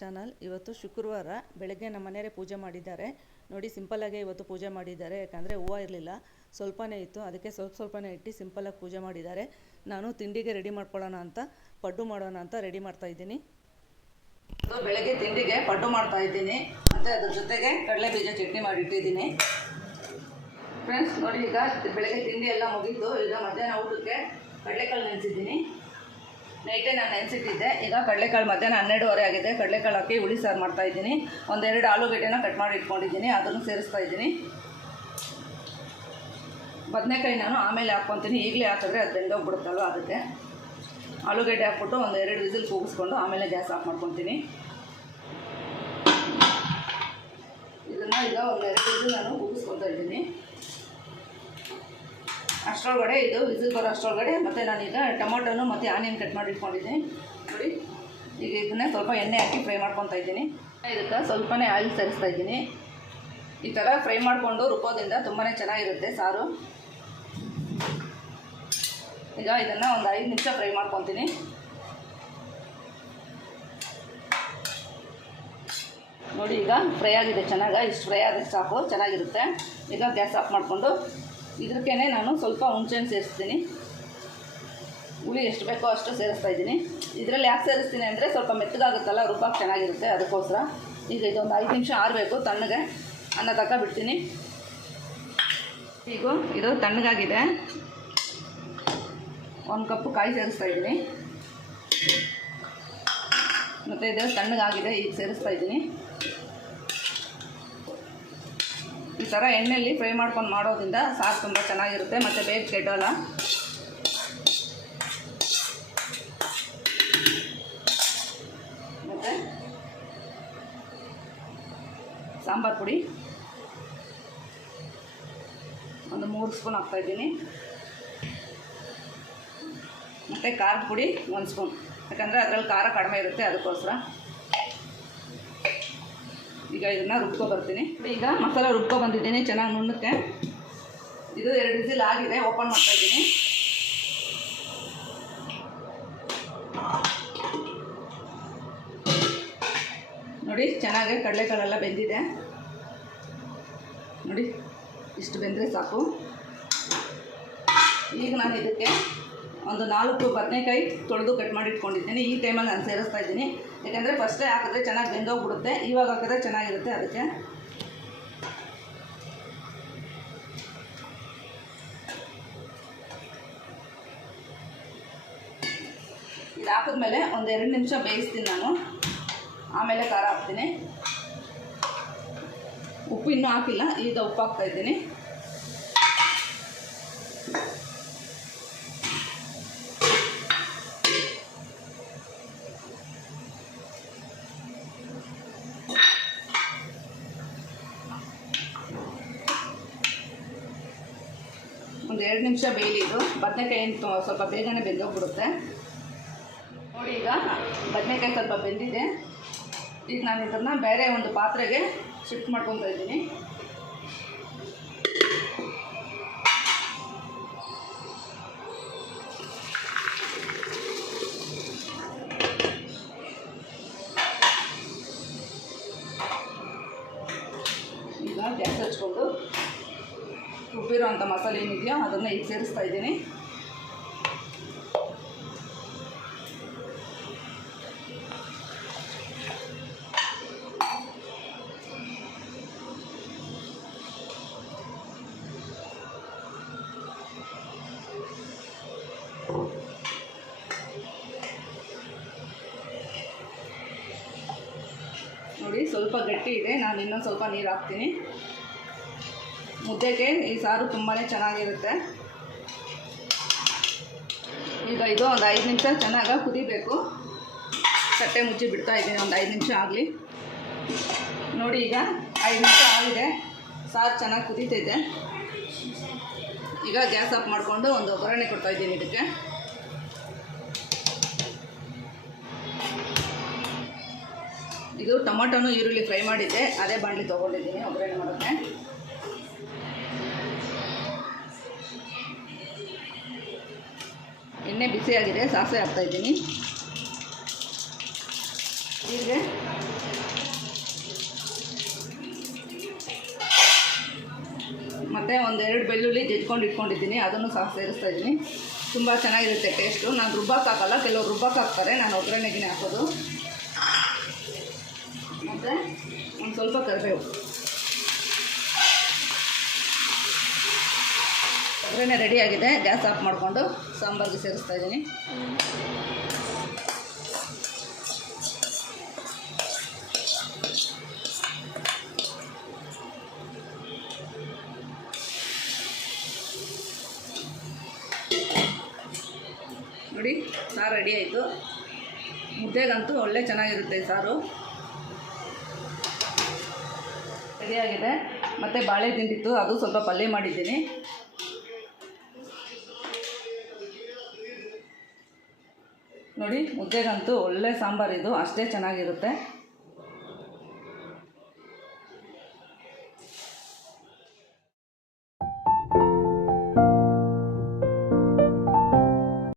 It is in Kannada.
ಚಾನಲ್. ಇವತ್ತು ಶುಕ್ರವಾರ ಬೆಳಗ್ಗೆ ನಮ್ಮ ಮನೆಯವರೇ ಪೂಜೆ ಮಾಡಿದ್ದಾರೆ. ನೋಡಿ ಸಿಂಪಲ್ಲಾಗೆ ಇವತ್ತು ಪೂಜೆ ಮಾಡಿದ್ದಾರೆ. ಯಾಕಂದರೆ ಹೂವು ಇರಲಿಲ್ಲ. ಸ್ವಲ್ಪನೇ ಇತ್ತು. ಅದಕ್ಕೆ ಸ್ವಲ್ಪ ಸ್ವಲ್ಪನೇ ಇಟ್ಟು ಸಿಂಪಲ್ಲಾಗಿ ಪೂಜೆ ಮಾಡಿದ್ದಾರೆ. ನಾನು ತಿಂಡಿಗೆ ರೆಡಿ ಮಾಡ್ಕೊಳ್ಳೋಣ ಅಂತ, ಪಡ್ಡು ಮಾಡೋಣ ಅಂತ ರೆಡಿ ಮಾಡ್ತಾ ಇದ್ದೀನಿ. ಬೆಳಗ್ಗೆ ತಿಂಡಿಗೆ ಪಡ್ಡು ಮಾಡ್ತಾ ಇದ್ದೀನಿ. ಮತ್ತು ಅದ್ರ ಜೊತೆಗೆ ಕಡಲೆ ಬೀಜ ಚಟ್ನಿ ಮಾಡಿ ಇಟ್ಟಿದ್ದೀನಿ. ಫ್ರೆಂಡ್ಸ್, ನೋಡಿ ಈಗ ಬೆಳಗ್ಗೆ ತಿಂಡಿ ಎಲ್ಲ ಮುಗೀತು. ಈಗ ಮಧ್ಯಾಹ್ನ ಊಟಕ್ಕೆ ಕಡಲೆಕಾಳು ನೆನೆಸಿದ್ದೀನಿ. ನೈಟೇ ನಾನು ನೆನೆಸಿಟ್ಟಿದ್ದೆ. ಈಗ ಕಡಲೆಕಾಳು ಮಧ್ಯಾಹ್ನ ಹನ್ನೆರಡುವರೆ ಆಗಿದೆ. ಕಡಲೆಕಾಳು ಹಾಕಿ ಹುಳಿ ಸಾರು ಮಾಡ್ತಾ ಇದ್ದೀನಿ. ಒಂದೆರಡು ಆಲೂಗಡ್ಡೆನ ಕಟ್ ಮಾಡಿ ಇಟ್ಕೊಂಡಿದ್ದೀನಿ. ಅದನ್ನು ಸೇರಿಸ್ತಾ ಇದ್ದೀನಿ. ಬದನೆಕಾಯಿ ನಾನು ಆಮೇಲೆ ಹಾಕ್ಕೊತೀನಿ. ಈಗಲೇ ಹಾಕಿದ್ರೆ ಅದು ಬೆಂಡೋಗ್ಬಿಡುತ್ತಲ್ಲ ಅದಕ್ಕೆ. ಆಲೂಗಡ್ಡೆ ಹಾಕ್ಬಿಟ್ಟು ಒಂದು ಎರಡು ವಿಸಿಲ್ ಕೂಗಿಸ್ಕೊಂಡು ಆಮೇಲೆ ಗ್ಯಾಸ್ ಆಫ್ ಮಾಡ್ಕೊತೀನಿ. ಇದನ್ನು ಈಗ ಒಂದು ಎರಡು ವಿಸಿಲ್ ನಾನು ಕೂಗಿಸ್ಕೊತಾ ಇದ್ದೀನಿ. ಅಷ್ಟರೊಳಗಡೆ ಇದು ವಿಸಿಲ್ ಬರೋ ಅಷ್ಟರೊಳಗಡೆ ಮತ್ತು ನಾನೀಗ ಟೊಮೊಟೊನು ಮತ್ತು ಆನಿಯನ್ ಕಟ್ ಮಾಡಿ ಇಟ್ಕೊಂಡಿದ್ದೀನಿ ನೋಡಿ, ಈಗ ಇದನ್ನೇ ಸ್ವಲ್ಪ ಎಣ್ಣೆ ಹಾಕಿ ಫ್ರೈ ಮಾಡ್ಕೊತಾ ಇದ್ದೀನಿ. ಇದಕ್ಕೆ ಸ್ವಲ್ಪನೇ ಆಯಿಲ್ ಸೇರಿಸ್ತಾ ಇದ್ದೀನಿ. ಈ ಥರ ಫ್ರೈ ಮಾಡಿಕೊಂಡು ರುಬ್ಬೋದ್ರಿಂದ ತುಂಬಾ ಚೆನ್ನಾಗಿರುತ್ತೆ ಸಾರು. ಈಗ ಇದನ್ನು ಒಂದು ಐದು ನಿಮಿಷ ಫ್ರೈ ಮಾಡ್ಕೊತೀನಿ. ನೋಡಿ, ಈಗ ಫ್ರೈ ಆಗಿದೆ ಚೆನ್ನಾಗಿ. ಇಷ್ಟು ಫ್ರೈ ಆದರೆ ಸಾಕು, ಚೆನ್ನಾಗಿರುತ್ತೆ. ಈಗ ಗ್ಯಾಸ್ ಆಫ್ ಮಾಡಿಕೊಂಡು ಇದಕ್ಕೇ ನಾನು ಸ್ವಲ್ಪ ಹುಣಸೆಹಣ್ಣು ಸೇರಿಸ್ತೀನಿ. ಹುಳಿ ಎಷ್ಟು ಬೇಕೋ ಅಷ್ಟು ಸೇರಿಸ್ತಾ ಇದ್ದೀನಿ. ಇದರಲ್ಲಿ ಯಾಕೆ ಸೇರಿಸ್ತೀನಿ ಅಂದರೆ ಸ್ವಲ್ಪ ಮೆತ್ತಗಾಗುತ್ತಲ್ಲ ರುಬ್ಬಕ್ಕೆ ಚೆನ್ನಾಗಿರುತ್ತೆ ಅದಕ್ಕೋಸ್ಕರ. ಈಗ ಇದೊಂದು ಐದು ನಿಮಿಷ ಆರಬೇಕು ತಣ್ಣಗೆ. ಅನ್ನ ತಕ್ಕ ಬಿಡ್ತೀನಿ. ಈಗ ಇದು ತಣ್ಣಗಾಗಿದೆ. ಒಂದು ಕಪ್ಪು ಕಾಯಿ ಸೇರಿಸ್ತಾ ಇದ್ದೀನಿ. ಮತ್ತು ಇದು ತಣ್ಣಗಾಗಿದೆ, ಈಗ ಸೇರಿಸ್ತಾ ಇದ್ದೀನಿ. ಈ ಥರ ಎಣ್ಣೆಯಲ್ಲಿ ಫ್ರೈ ಮಾಡ್ಕೊಂಡು ಮಾಡೋದ್ರಿಂದ ಸಾರು ತುಂಬ ಚೆನ್ನಾಗಿರುತ್ತೆ, ಮತ್ತು ಬೇಗ ಕೆಡೋಲ್ಲ. ಮತ್ತು ಸಾಂಬಾರು ಪುಡಿ. ಒಂದು ಮೂರು ಸ್ಪೂನ್ ಹಾಕ್ತಾಯಿದ್ದೀನಿ ಮತ್ತು ಖಾರದ ಪುಡಿ, ಒಂದು ಸ್ಪೂನ್. ಯಾಕಂದರೆ ಅದರಲ್ಲಿ ಖಾರ ಕಡಿಮೆ ಇರುತ್ತೆ, ಅದಕ್ಕೋಸ್ಕರ. ಈಗ ಇದನ್ನು ರುಬ್ಕೊ ಬರ್ತೀನಿ. ಈಗ ಮಸಾಲ ರುಬ್ಕೊ ಬಂದಿದ್ದೀನಿ, ಚೆನ್ನಾಗಿ ನುಣ್ಣಕ್ಕೆ ಇದು ಎರಡು ವಿಸಿಲ್ ಆಗಿದೆ, ಓಪನ್ ಮಾಡ್ತಾ ಇದ್ದೀನಿ. ನೋಡಿ, ಚೆನ್ನಾಗಿ ಕಡಲೆಕಾಳೆಲ್ಲ ಬೆಂದಿದೆ. ನೋಡಿ, ಇಷ್ಟು ಬೆಂದರೆ ಸಾಕು. ಈಗ ನಾನು ಇದಕ್ಕೆ ಒಂದು ನಾಲ್ಕು ಬದನೆಕಾಯಿ ತೊಳೆದು ಕಟ್ ಮಾಡಿ ಇಟ್ಕೊಂಡಿದ್ದೀನಿ ಈ ಟೈಮಲ್ಲಿ ನಾನು ಸೇರಿಸ್ತಾ ಇದ್ದೀನಿ. ಯಾಕೆಂದರೆ ಫಸ್ಟೇ ಹಾಕಿದ್ರೆ ಚೆನ್ನಾಗಿ ಬೆಂದೋಗ್ಬಿಡುತ್ತೆ. ಇವಾಗ ಹಾಕಿದ್ರೆ ಚೆನ್ನಾಗಿರುತ್ತೆ ಅದಕ್ಕೆ. ಇದು ಹಾಕಿದ್ಮೇಲೆ ಒಂದು ಎರಡು ನಿಮಿಷ ಬೇಯಿಸ್ತೀನಿ ನಾನು. ಆಮೇಲೆ ಖಾರ ಹಾಕ್ತೀನಿ. ಉಪ್ಪು ಇನ್ನೂ ಹಾಕಿಲ್ಲ. ಈಗ ಉಪ್ಪು ಹಾಕ್ತಾ ಇದ್ದೀನಿ. ಎರಡು ನಿಮಿಷ ಬೇಯಲಿ ಇದು ಬದನೆಕಾಯಿ ಸ್ವಲ್ಪ ಬೇಗನೆ ಬೆಂದೋಗ್ಬಿಡುತ್ತೆ. ನೋಡಿ ಈಗ, ಬದನೆಕಾಯಿ ಸ್ವಲ್ಪ ಬೆಂದಿದೆ. ಈಗ ನಾನು ಇದನ್ನು ಬೇರೆ ಒಂದು ಪಾತ್ರೆಗೆ ಶಿಫ್ಟ್ ಮಾಡ್ಕೊತಾ ಇದ್ದೀನಿ. ಈಗ ಗ್ಯಾಸ್ ಹಚ್ಕೊಂಡು ರುಬ್ಬಿರೋ ಅಂಥ ಮಸಾಲೆ ಏನಿದೆಯೋ ಅದನ್ನು ಈಗ ಸೇರಿಸ್ತಾ ಇದ್ದೀನಿ. ನೋಡಿ, ಸ್ವಲ್ಪ ಗಟ್ಟಿ ಇದೆ. ನಾನು ಇನ್ನೊಂದು ಸ್ವಲ್ಪ ನೀರು ಹಾಕ್ತೀನಿ. ಮುದ್ದೆಗೆ ಈ ಸಾರು ತುಂಬಾ ಚೆನ್ನಾಗಿರುತ್ತೆ. ಈಗ ಇದು ಒಂದು ಐದು ನಿಮಿಷ ಚೆನ್ನಾಗಿ ಕುದಿಬೇಕು. ತಟ್ಟೆ ಮುಚ್ಚಿ ಬಿಡ್ತಾ ಇದ್ದೀನಿ, ಒಂದು ಐದು ನಿಮಿಷ ಆಗಲಿ. ನೋಡಿ ಈಗ ಐದು ನಿಮಿಷ ಆಗಿದೆ, ಸಾರು ಚೆನ್ನಾಗಿ ಕುದೀತೈತೆ. ಈಗ ಗ್ಯಾಸ್ ಆಫ್ ಮಾಡಿಕೊಂಡು ಒಂದು ಒಗ್ಗರಣೆ ಕೊಡ್ತಾ ಇದ್ದೀನಿ ಇದಕ್ಕೆ. ಇದು ಟೊಮೊಟೊನು ಈರುಳ್ಳಿ ಫ್ರೈ ಮಾಡಿದ್ದೆ, ಅದೇ ಬಾಣಲಿ ತೊಗೊಂಡಿದ್ದೀನಿ, ಒಗ್ಗರಣೆ ಮಾಡೋಕ್ಕೆ. ಎಣ್ಣೆ ಬಿಸಿಯಾಗಿದೆ, ಸಾಸಿವೆ ಹಾಕ್ತಾಯಿದ್ದೀನಿ ಜೀರಿಗೆ ಮತ್ತು ಒಂದೆರಡು ಬೆಳ್ಳುಳ್ಳಿ ಜಜ್ಕೊಂಡು ಇಟ್ಕೊಂಡಿದ್ದೀನಿ, ಅದನ್ನು ಸಹ ಸೇರಿಸ್ತಾ ಇದ್ದೀನಿ. ತುಂಬ ಚೆನ್ನಾಗಿರುತ್ತೆ ಟೇಸ್ಟು ನಾನು ರುಬ್ಬಕ್ಕೆ ಹಾಕಲ್ಲ, ಕೆಲವರು ರುಬ್ಬಕ್ಕೆ ಹಾಕ್ತಾರೆ, ನಾನು ಒಗ್ಗರಣೆಗೆ ಹಾಕೋದು. ಮತ್ತು ಒಂದು ಸ್ವಲ್ಪ ಕರಿಬೇವು. ಒಗ್ಗರಣೆ ರೆಡಿಯಾಗಿದೆ ಗ್ಯಾಸ್ ಆಫ್ ಮಾಡಿಕೊಂಡು ಸಾಂಬಾರಿಗೆ ಸೇರಿಸ್ತಾ ಇದ್ದೀನಿ. ನೋಡಿ, ಸಾರು ರೆಡಿ ಆಯಿತು. ಮುದ್ದೆಗಂತೂ ಒಳ್ಳೆ ಚೆನ್ನಾಗಿರುತ್ತೆ ಸಾರು. ರೆಡಿಯಾಗಿದೆ ಮತ್ತು ಬಾಳೆ ತಿಂಡಿತ್ತು ಅದು ಸ್ವಲ್ಪ ಪಲ್ಯ ಮಾಡಿದ್ದೀನಿ. ನೋಡಿ ಮುದ್ದೆಗಂತೂ ಒಳ್ಳೆ ಸಾಂಬಾರಿದು ಅಷ್ಟೇ ಚೆನ್ನಾಗಿರುತ್ತೆ.